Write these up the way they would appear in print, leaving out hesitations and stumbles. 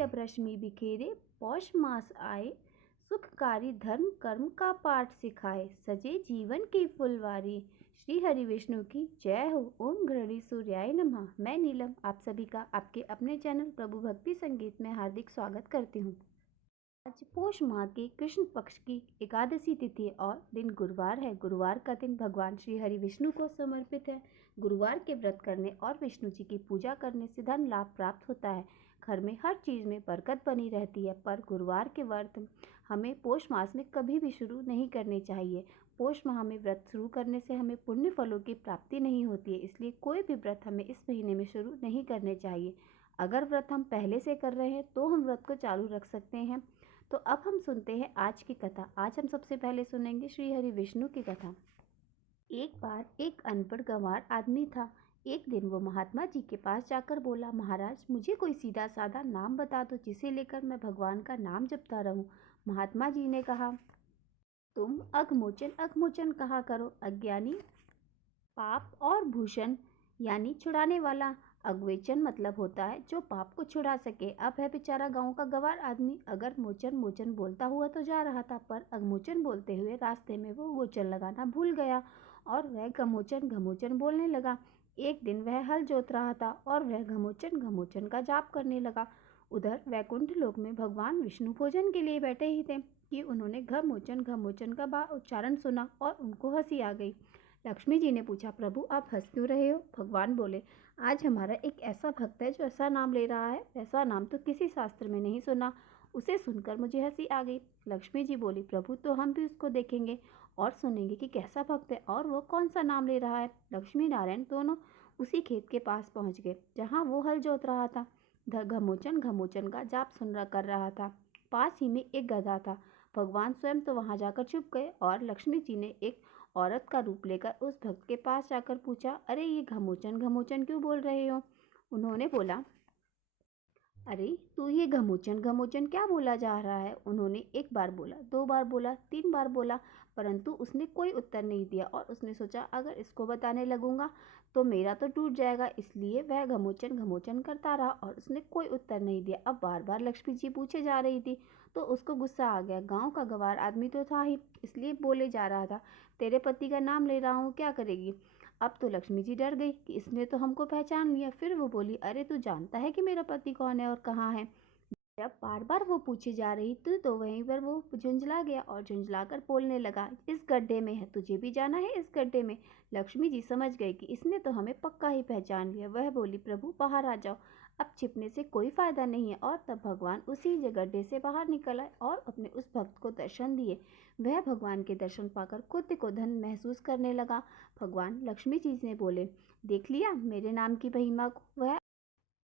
जब रश्मि बिखेरे, पौष मास आए, सुखकारी धर्म कर्म का पाठ सिखाए, सजे जीवन की फुलवारी। श्री हरि विष्णु की जय हो। ओम गृहणी सूर्याय नमः। मैं नीलम आप सभी का आपके अपने चैनल प्रभु भक्ति संगीत में हार्दिक स्वागत करती हूँ। आज पोष माह के कृष्ण पक्ष की एकादशी तिथि और दिन गुरुवार है। गुरुवार का दिन भगवान श्री हरि विष्णु को समर्पित है। गुरुवार के व्रत करने और विष्णु जी की पूजा करने से धन लाभ प्राप्त होता है। घर में हर चीज में बरकत बनी रहती है। पर गुरुवार के व्रत हमें पोष मास में कभी भी शुरू नहीं करने चाहिए। पोष माह में व्रत शुरू करने से हमें पुण्य फलों की प्राप्ति नहीं होती है, इसलिए कोई भी व्रत हमें इस महीने में शुरू नहीं करने चाहिए। अगर व्रत हम पहले से कर रहे हैं तो हम व्रत को चालू रख सकते हैं। तो अब हम सुनते हैं आज की कथा। आज हम सबसे पहले सुनेंगे श्री हरि विष्णु की कथा। एक बार एक अनपढ़ गंवार आदमी था। एक दिन वो महात्मा जी के पास जाकर बोला, महाराज मुझे कोई सीधा साधा नाम बता दो जिसे लेकर मैं भगवान का नाम जपता रहूं। महात्मा जी ने कहा, तुम अघमोचन अघमोचन कहा करो। अज्ञानी पाप और भूषण यानी छुड़ाने वाला। अग्वेचन मतलब होता है जो पाप को छुड़ा सके। अब है बेचारा गांव का गंवार आदमी। अगर मोचन मोचन बोलता हुआ तो जा रहा था, पर अगमोचन बोलते हुए रास्ते में वो गोचन लगाना भूल गया और वह घमोचन घमोचन बोलने लगा। एक दिन वह हल जोत रहा था और वह घमोचन घमोचन का जाप करने लगा। उधर वैकुंठ लोक में भगवान विष्णु भोजन के लिए बैठे ही थे कि उन्होंने घमोचन का उच्चारण सुना और उनको हंसी आ गई। लक्ष्मी जी ने पूछा, प्रभु आप हंस क्यों रहे हो? भगवान बोले, आज हमारा एक ऐसा भक्त है जो ऐसा नाम ले रहा है, ऐसा नाम तो किसी शास्त्र में नहीं सुना। उसे सुनकर मुझे हंसी आ गई। लक्ष्मी जी बोली, प्रभु तो हम भी उसको देखेंगे और सुनेंगे कि कैसा भक्त है और वो कौन सा नाम ले रहा है। लक्ष्मी नारायण दोनों उसी खेत के पास पहुंच गए जहाँ वो हल जोत रहा था। घमोचन घमोचन का जाप कर रहा था। पास ही में एक गधा था। भगवान स्वयं तो वहां जाकर छुप गए और लक्ष्मी जी ने एक औरत का रूप लेकर उस भक्त के पास जाकर पूछा, अरे ये घमोचन घमोचन क्यों बोल रहे हो? उन्होंने बोला, अरे तू ये घमोचन घमोचन क्या बोला जा रहा है? उन्होंने एक बार बोला, दो बार बोला, तीन बार बोला, परंतु उसने कोई उत्तर नहीं दिया और उसने सोचा अगर इसको बताने लगूंगा तो मेरा तो टूट जाएगा, इसलिए वह घमोचन घमोचन करता रहा और उसने कोई उत्तर नहीं दिया। अब बार बार लक्ष्मी जी पूछे जा रही थी तो उसको गुस्सा आ गया। गांव का गंवार आदमी तो था ही, इसलिए बोले जा रहा था, तेरे पति का नाम ले रहा हूँ, क्या करेगी? अब तो लक्ष्मी जी डर गई कि इसने तो हमको पहचान लिया। फिर वो बोली, अरे तू जानता है कि मेरा पति कौन है और कहाँ है? जब बार बार वो पूछी जा रही थी तो वहीं पर वो झुंझला गया और झुंझलाकर बोलने लगा, इस गड्ढे में है, तुझे भी जाना है इस गड्ढे में? लक्ष्मी जी समझ गई कि इसने तो हमें पक्का ही पहचान लिया। वह बोली, प्रभु बाहर आ जाओ, अब छिपने से कोई फायदा नहीं है। और तब भगवान उसी गड्ढे से बाहर निकल आए और अपने उस भक्त को दर्शन दिए। वह भगवान के दर्शन पाकर खुद को धन महसूस करने लगा। भगवान लक्ष्मी जी ने बोले, देख लिया मेरे नाम की महिमा को? वह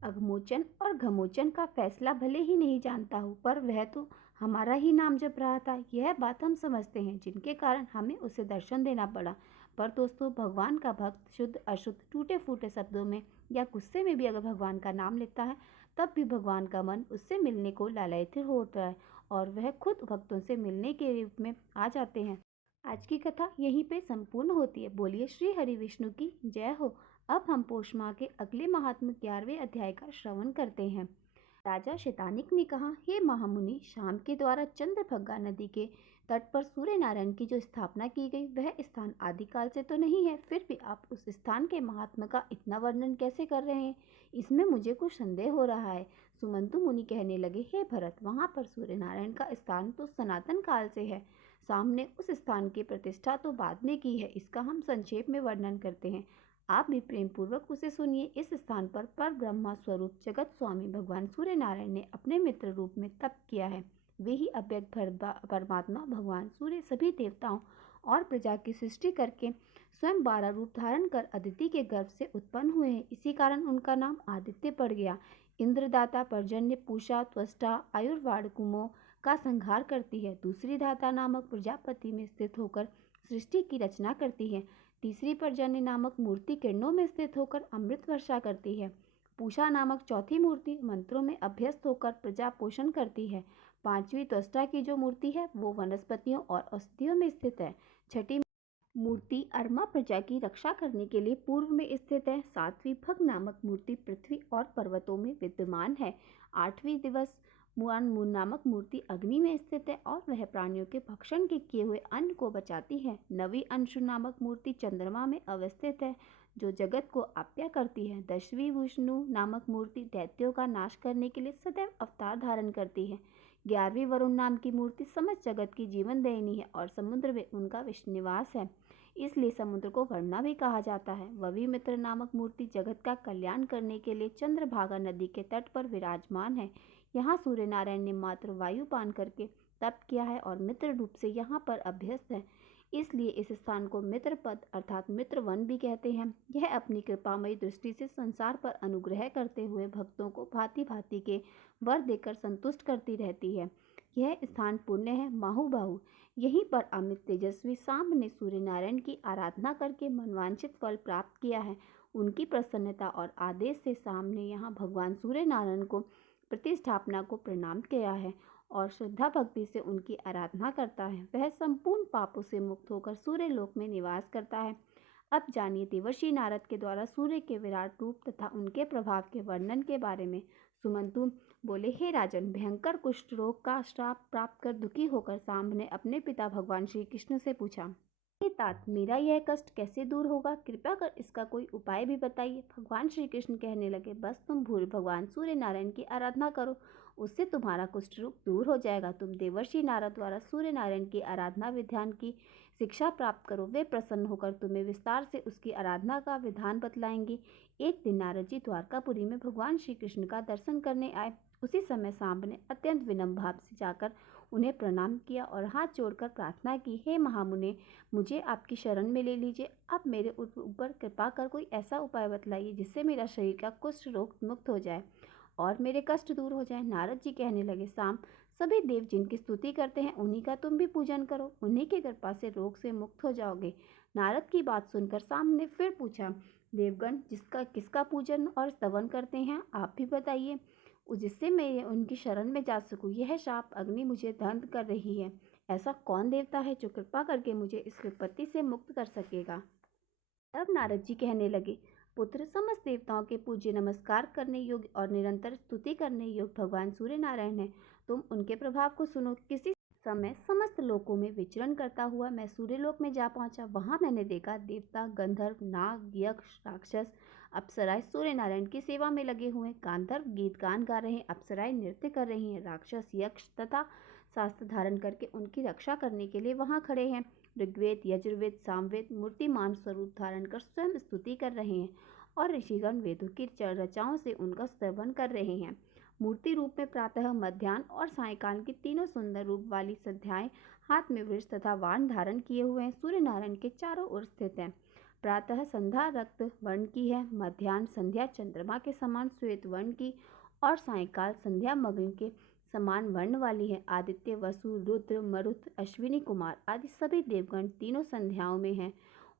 अघमोचन और घमोचन का फैसला भले ही नहीं जानता हूँ, पर वह तो हमारा ही नाम जप रहा था। यह बात हम समझते हैं, जिनके कारण हमें उसे दर्शन देना पड़ा। पर दोस्तों, भगवान का भक्त शुद्ध अशुद्ध टूटे फूटे शब्दों में या गुस्से में भी अगर भगवान का नाम लेता है, तब भी भगवान का मन उससे मिलने को लालायित होता है और वह खुद भक्तों से मिलने के रूप में आ जाते हैं। आज की कथा यहीं पे संपूर्ण होती है। बोलिए श्री हरि विष्णु की जय हो। अब हम पोष माह के अगले महात्म 11वें अध्याय का श्रवण करते हैं। राजा शैतानिक ने कहा, हे महामुनि, शाम के द्वारा चंद्रभगा नदी के तट पर सूर्य नारायण की जो स्थापना की गई वह स्थान आदिकाल से तो नहीं है, फिर भी आप उस स्थान के महात्मा का इतना वर्णन कैसे कर रहे हैं? इसमें मुझे कुछ संदेह हो रहा है। सुमंतु मुनि कहने लगे, हे भरत, वहाँ पर सूर्य नारायण का स्थान तो सनातन काल से है। सामने उस स्थान की प्रतिष्ठा तो बाद में की है, इसका हम संक्षेप में वर्णन करते हैं। आप भी प्रेम पूर्वक उसे सुनिए। इस स्थान पर ब्रह्मा स्वरूप जगत स्वामी भगवान सूर्य नारायण ने अपने मित्र रूप में तप किया है। वे ही अव्यक्त परमात्मा भगवान सूर्य सभी देवताओं और प्रजा की सृष्टि करके स्वयं 12 रूप धारण कर अदिति के गर्भ से उत्पन्न हुए हैं। इसी कारण उनका नाम आदित्य पड़ गया। इंद्रदाता पर्जन्य पूषा त्वष्टा आयुर्वाण कुमो का संहार करती है। दूसरी धाता नामक प्रजापति में स्थित होकर सृष्टि की रचना करती है। तीसरी पर्जन्य नामक मूर्ति किरणों में स्थित होकर अमृत वर्षा करती है। पूषा नामक चौथी मूर्ति मंत्रों में अभ्यस्त होकर प्रजा पोषण करती है। पांचवी त्वष्टा की जो मूर्ति है वो वनस्पतियों और औषधियों में स्थित है। छठी मूर्ति अरमा प्रजा की रक्षा करने के लिए पूर्व में स्थित है। 7वीं भग नामक मूर्ति पृथ्वी और पर्वतों में विद्यमान है। 8वीं दिवस मुआन मून नामक मूर्ति अग्नि में स्थित है और वह प्राणियों के भक्षण के किए हुए अन्न को बचाती है। 9वीं अंशु नामक मूर्ति चंद्रमा में अवस्थित है जो जगत को आप्या करती है। 10वीं विष्णु नामक मूर्ति दैत्यों का नाश करने के लिए सदैव अवतार धारण करती है। 11वीं वरुण नाम की मूर्ति समस्त जगत की जीवन देयनी है और समुद्र में उनका निवास है, इसलिए समुद्र को वरुणा भी कहा जाता है। 12वीं मित्र नामक मूर्ति जगत का कल्याण करने के लिए चंद्रभागा नदी के तट पर विराजमान है। यहाँ सूर्य नारायण ने मात्र वायु पान करके तप किया है और मित्र रूप से यहाँ पर अभ्यस्त है, इसलिए इस स्थान को मित्र पद अर्थात मित्र वन भी कहते हैं। यह अपनी कृपामयी दृष्टि से संसार पर अनुग्रह करते हुए भक्तों को भांति भांति के वर देकर संतुष्ट करती रहती है। यह स्थान पुण्य है माहुबाहु। यहीं पर अमित तेजस्वी सांब ने सूर्य नारायण की आराधना करके मनवांछित फल प्राप्त किया है। उनकी प्रसन्नता और आदेश से सांब ने यहाँ भगवान सूर्य नारायण को प्रतिष्ठापना को प्रणाम किया है और श्रद्धा भक्ति से उनकी आराधना करता है। वह संपूर्ण पापों से मुक्त होकर सूर्य लोक में निवास करता है। अब जानिए देवर्षि नारद के द्वारा सूर्य के विराट रूप तथा उनके प्रभाव के वर्णन के बारे में। सुमंतु बोले, हे राजन, भयंकर कुष्ठ रोग का श्राप प्राप्त कर दुखी होकर सांब ने अपने पिता भगवान श्री कृष्ण से पूछा, हे तात, मेरा यह कष्ट कैसे दूर होगा? कृपया कर इसका कोई उपाय भी बताइए। भगवान श्री कृष्ण कहने लगे, बस तुम भगवान सूर्य नारायण की आराधना करो, उससे तुम्हारा कुष्ठ रोग दूर हो जाएगा। तुम देवर्षि नारद द्वारा सूर्य नारायण की आराधना विधान की शिक्षा प्राप्त करो, वे प्रसन्न होकर तुम्हें विस्तार से उसकी आराधना का विधान बतलाएंगे। एक दिन नारद जी द्वारकापुरी में भगवान श्री कृष्ण का दर्शन करने आए। उसी समय सांब ने अत्यंत विनम्र भाव से जाकर उन्हें प्रणाम किया और हाथ जोड़कर प्रार्थना की, हे महामुने, मुझे आपकी शरण में ले लीजिए। आप मेरे ऊपर कृपा कर कोई ऐसा उपाय बतलाइए जिससे मेरा शरीर का कुष्ठ रोग मुक्त हो जाए और मेरे कष्ट दूर हो जाए। नारद जी कहने लगे, सांब, सभी देव जिनकी स्तुति करते हैं उन्हीं का तुम भी पूजन करो, उन्हीं की कृपा से रोग से मुक्त हो जाओगे। नारद की बात सुनकर सांब ने फिर पूछा, देवगण किसका पूजन और स्तवन करते हैं, आप भी बताइए, जिससे मैं उनकी शरण में जा सकूं। यह शाप अग्नि मुझे दंड कर रही है। ऐसा कौन देवता है जो कृपा करके मुझे इस विपत्ति से मुक्त कर सकेगा? तब नारद जी कहने लगे, पुत्र, समस्त देवताओं के पूज्य नमस्कार करने योग्य और निरंतर स्तुति करने योग्य भगवान सूर्य नारायण है। तुम उनके प्रभाव को सुनो। किसी समय समस्त लोकों में विचरण करता हुआ मैं सूर्यलोक में जा पहुंचा। वहां मैंने देखा देवता, गंधर्व, नाग, यक्ष, राक्षस, अप्सराएं सूर्य नारायण की सेवा में लगे हुए हैं। गांधर्व गीत गान गा रहे हैं, अप्सराएं नृत्य कर रही हैं, राक्षस, यक्ष तथा शास्त्र धारण करके उनकी रक्षा करने के लिए वहां खड़े हैं। ऋग्वेद, यजुर्वेद, सामवेद मूर्तिमान स्वरूप धारण कर स्वयं स्तुति कर रहे हैं और ऋषिगण वेदों की रचाओं से उनका स्तवन कर रहे हैं। मूर्ति रूप में प्रातः, मध्याह्न और सायंकाल की तीनों सुंदर रूप वाली संध्याएं हाथ में वृक्ष तथा वाण धारण किए हुए हैं, सूर्य नारायण के चारों ओर स्थित है। प्रातः संध्या रक्त वर्ण की है, मध्याह्न संध्या चंद्रमा के समान श्वेत वर्ण की और सायंकाल संध्या मग्न के समान वर्ण वाली है। आदित्य, वसु, रुद्र, मरुत, अश्विनी कुमार आदि सभी देवगण तीनों संध्याओं में हैं,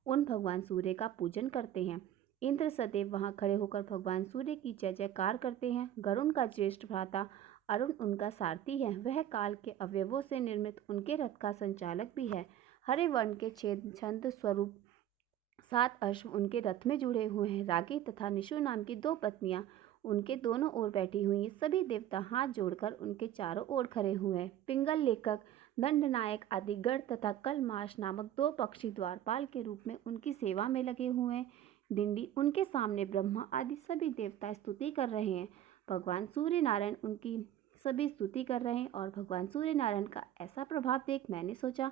उन भगवान सूर्य का पूजन करते हैं। इंद्र सदैव वहां खड़े होकर भगवान सूर्य की जय जयकार करते हैं। गरुण का ज्येष्ठ भ्राता अरुण उनका सारथी है, वह काल के अवयवों से निर्मित उनके रथ का संचालक भी है। हरे वर्ण के छंद स्वरूप 7 अश्व उनके रथ में जुड़े हुए हैं। रागी तथा निशु नाम की 2 पत्नियां उनके दोनों ओर बैठी हुई हैं। सभी देवता हाथ जोड़कर उनके चारों ओर खड़े हुए हैं। पिंगल, लेखक, दंडनायक आदि गण तथा कलमाश नामक 2 पक्षी द्वारपाल के रूप में उनकी सेवा में लगे हुए हैं। डिंडी, उनके सामने ब्रह्मा आदि सभी देवता स्तुति कर रहे हैं। भगवान सूर्य नारायण उनकी सभी स्तुति कर रहे हैं और भगवान सूर्य नारायण का ऐसा प्रभाव देख मैंने सोचा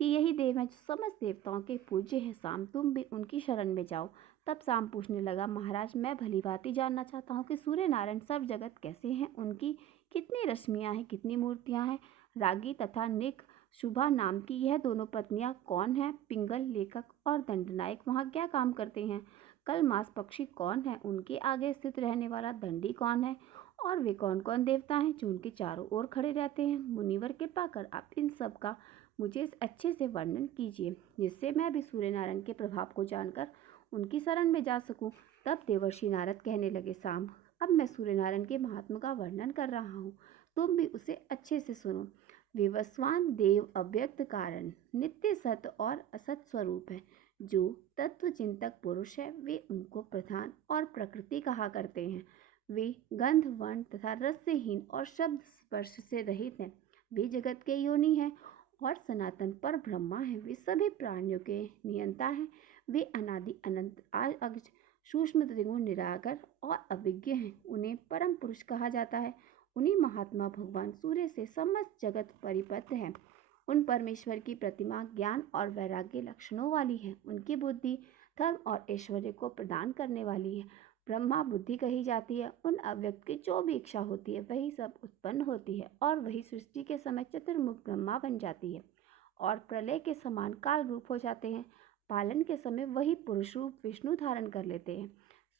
कि यही देव हैं जो समस्त देवताओं के पूज्य हैं। शाम, तुम भी उनकी शरण में जाओ। तब शाम पूछने लगा, महाराज, मैं भली भांति जानना चाहता हूँ कि सूर्य नारायण सब जगत कैसे हैं, उनकी कितनी रश्मियाँ हैं, कितनी मूर्तियाँ हैं। रागी तथा निक शुभा नाम की यह दोनों पत्नियां कौन हैं? पिंगल, लेखक और दंडनायक वहाँ क्या काम करते हैं? कलमास पक्षी कौन है? उनके आगे स्थित रहने वाला दंडी कौन है? और वे कौन कौन देवता हैं जो उनके चारों ओर खड़े रहते हैं? मुनिवर, कृपा कर आप इन सब का मुझे अच्छे से वर्णन कीजिए, जिससे मैं भी सूर्य नारायण के प्रभाव को जानकर उनकी शरण में जा सकूं। तब देवर्षि नारद कहने लगे, सांब, अब मैं सूर्य नारायण के महात्मा का वर्णन कर रहा हूँ, तुम भी उसे अच्छे से सुनो। वे वसवान देव अव्यक्त कारण नित्य सत्य और असत स्वरूप है। जो तत्व चिंतक पुरुष है वे उनको प्रधान और प्रकृति कहा करते हैं। वे गंध वर्ण तथा रस से हीन और शब्द स्पर्श से रहित हैं। वे जगत के योनि हैं और सनातन पर ब्रह्मा है। वे सभी प्राणियों के नियंता हैं। वे अनादि अनंत अज सूक्ष्म त्रिगुण निराकर और अभिज्ञ हैं। उन्हें परम पुरुष कहा जाता है। उन्हीं महात्मा भगवान सूर्य से समस्त जगत परिपथ है। उन परमेश्वर की प्रतिमा ज्ञान और वैराग्य लक्षणों वाली है। उनकी बुद्धि धर्म और ऐश्वर्य को प्रदान करने वाली है। ब्रह्मा बुद्धि कही जाती है। उन अव्यक्त की जो भी इच्छा होती है वही सब उत्पन्न होती है और वही सृष्टि के समय चतुर्मुख ब्रह्मा बन जाती है और प्रलय के समान काल रूप हो जाते हैं। पालन के समय वही पुरुष रूप विष्णु धारण कर लेते हैं।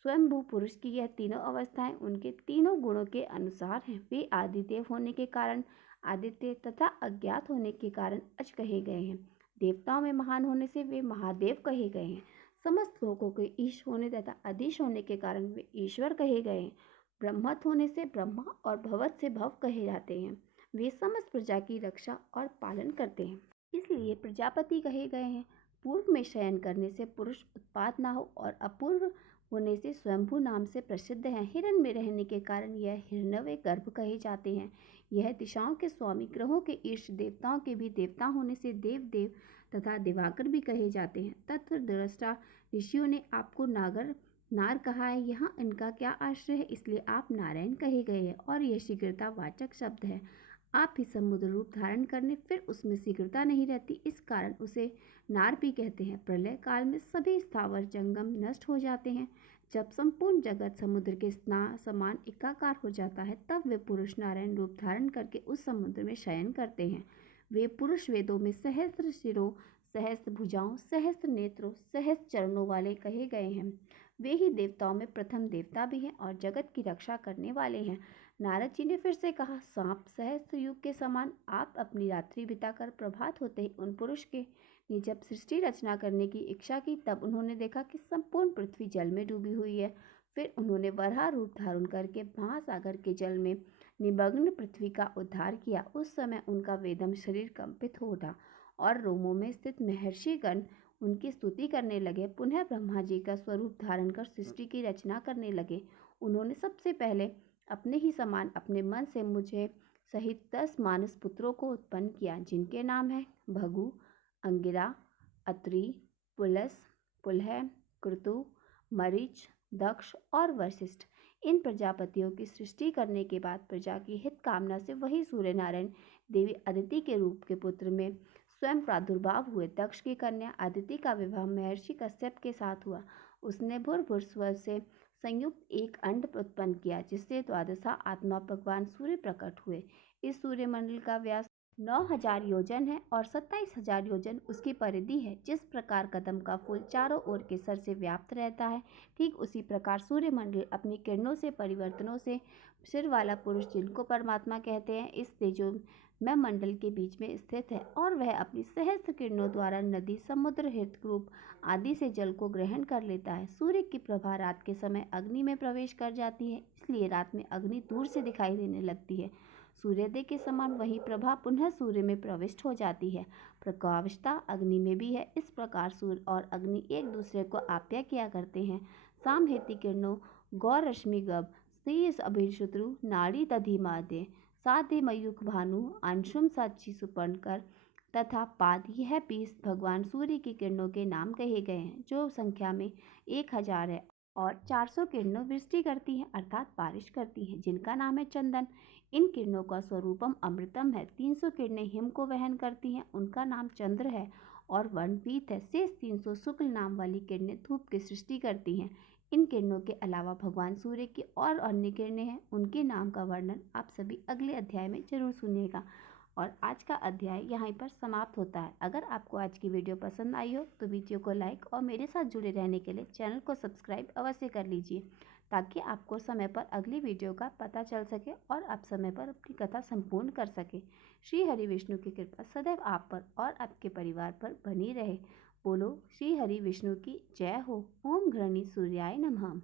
स्वयंभू पुरुष की यह तीनों अवस्थाएं उनके तीनों गुणों के अनुसार हैं। वे आदिदेव होने के कारण आदित्य तथा अज्ञात होने के कारण अज कहे गए हैं। देवताओं में महान होने से वे महादेव कहे गए हैं। समस्त लोगों के ईश होने तथा अधीश होने के कारण वे ईश्वर कहे गए हैं। ब्रह्मत होने से ब्रह्मा और भवत से भव कहे जाते हैं। वे समस्त प्रजा की रक्षा और पालन करते हैं, इसलिए प्रजापति कहे गए हैं। पूर्व में शयन करने से पुरुष उत्पाद न हो और अपूर्व होने से स्वयंभू नाम से प्रसिद्ध है। हिरण में रहने के कारण यह हिरण्यव गर्भ कहे जाते हैं। यह दिशाओं के स्वामी, ग्रहों के ईश, देवताओं के भी देवता होने से देव तथा दिवाकर भी कहे जाते हैं। तत्वदृष्टा ऋषियों ने आपको नार कहा है। यहाँ इनका क्या आश्रय है, इसलिए आप नारायण कहे गए हैं और यह शीघ्रता वाचक शब्द है। आप ही समुद्र रूप धारण करने फिर उसमें शीघ्रता नहीं रहती, इस कारण उसे नार भी कहते हैं। प्रलय काल में सभी स्थावर जंगम नष्ट हो जाते हैं। जब संपूर्ण जगत समुद्र के समान एकाकार हो जाता है तब वे पुरुष नारायण रूप धारण करके उस समुद्र में शयन करते हैं। वे पुरुष वेदों में सहस्त्र शिरों, सहस्त्र भुजाओं, सहस्त्र नेत्रों, सहस्त्र चरणों वाले कहे गए हैं। वे ही देवताओं में प्रथम देवता भी हैं और जगत की रक्षा करने वाले हैं। नारद जी ने फिर से कहा, सांप सहस्त्र युग के समान आप अपनी रात्रि बिताकर प्रभात होते ही उन पुरुष के ने जब सृष्टि रचना करने की इच्छा की तब उन्होंने देखा कि संपूर्ण पृथ्वी जल में डूबी हुई है। फिर उन्होंने वराह रूप धारण करके महासागर के जल में निमग्न पृथ्वी का उद्धार किया। उस समय उनका वेदम शरीर कंपित हो उठा और रोमों में स्थित महर्षिगण उनकी स्तुति करने लगे। पुनः ब्रह्मा जी का स्वरूप धारण कर सृष्टि की रचना करने लगे। उन्होंने सबसे पहले अपने ही समान अपने मन से मुझे सहित 10 मानस पुत्रों को उत्पन्न किया, जिनके नाम हैं भगु, अंगिरा, अत्रि, पुलस, पुलह, क्रतु, मरीच, दक्ष और वशिष्ठ। इन प्रजापतियों की सृष्टि करने के बाद प्रजा की हित कामना से वही सूर्य नारायण देवी अदिति के रूप के पुत्र में स्वयं प्रादुर्भाव हुए। दक्ष की कन्या अदिति का विवाह महर्षि कश्यप के साथ हुआ। उसने भुर स्वर से संयुक्त एक अंड उत्पन्न किया, जिससे द्वादशा आत्मा भगवान सूर्य प्रकट हुए। इस सूर्यमंडल का व्यास 9000 योजन है और 27000 योजन उसकी परिधि है। जिस प्रकार कदम का फूल चारों ओर के सर से व्याप्त रहता है, ठीक उसी प्रकार सूर्यमंडल अपनी किरणों से परिवर्तनों से सिर वाला पुरुष, जिनको परमात्मा कहते हैं, इस तेजोमय मंडल के बीच में स्थित है और वह अपनी सहस्त्र किरणों द्वारा नदी, समुद्र, हृदकूप आदि से जल को ग्रहण कर लेता है। सूर्य की प्रभा रात के समय अग्नि में प्रवेश कर जाती है, इसलिए रात में अग्नि दूर से दिखाई देने लगती है। सूर्योदय के समान वही प्रभा पुनः सूर्य में प्रविष्ट हो जाती है। प्रकाशता अग्नि में भी है। इस प्रकार सूर्य और अग्नि एक दूसरे को आप्या किया करते हैं। सामहेति किरणों गौर रश्मि गभ श्री अभिशत्रु नाड़ी दधि मादे साधे मयुख भानु अंशुम साची सुपर्णकर तथा पाद, यह 20 भगवान सूर्य की किरणों के नाम कहे गए हैं, जो संख्या में 1000 है और 400 किरणों वृष्टि करती हैं, अर्थात बारिश करती हैं, जिनका नाम है चंदन। इन किरणों का स्वरूपम अमृतम है। 300 किरणें हिम को वहन करती हैं, उनका नाम चंद्र है और वर्णपीत है। शेष 300 शुक्ल नाम वाली किरणें धूप की सृष्टि करती हैं। इन किरणों के अलावा भगवान सूर्य की और अन्य किरणें हैं, उनके नाम का वर्णन आप सभी अगले अध्याय में जरूर सुनिएगा। और आज का अध्याय यहाँ पर समाप्त होता है। अगर आपको आज की वीडियो पसंद आई हो तो वीडियो को लाइक और मेरे साथ जुड़े रहने के लिए चैनल को सब्सक्राइब अवश्य कर लीजिए, ताकि आपको समय पर अगली वीडियो का पता चल सके और आप समय पर अपनी कथा संपूर्ण कर सके। श्री हरि विष्णु की कृपा सदैव आप पर और आपके परिवार पर बनी रहे। बोलो श्री हरि विष्णु की जय हो। ओम घृणी सूर्याय नमः।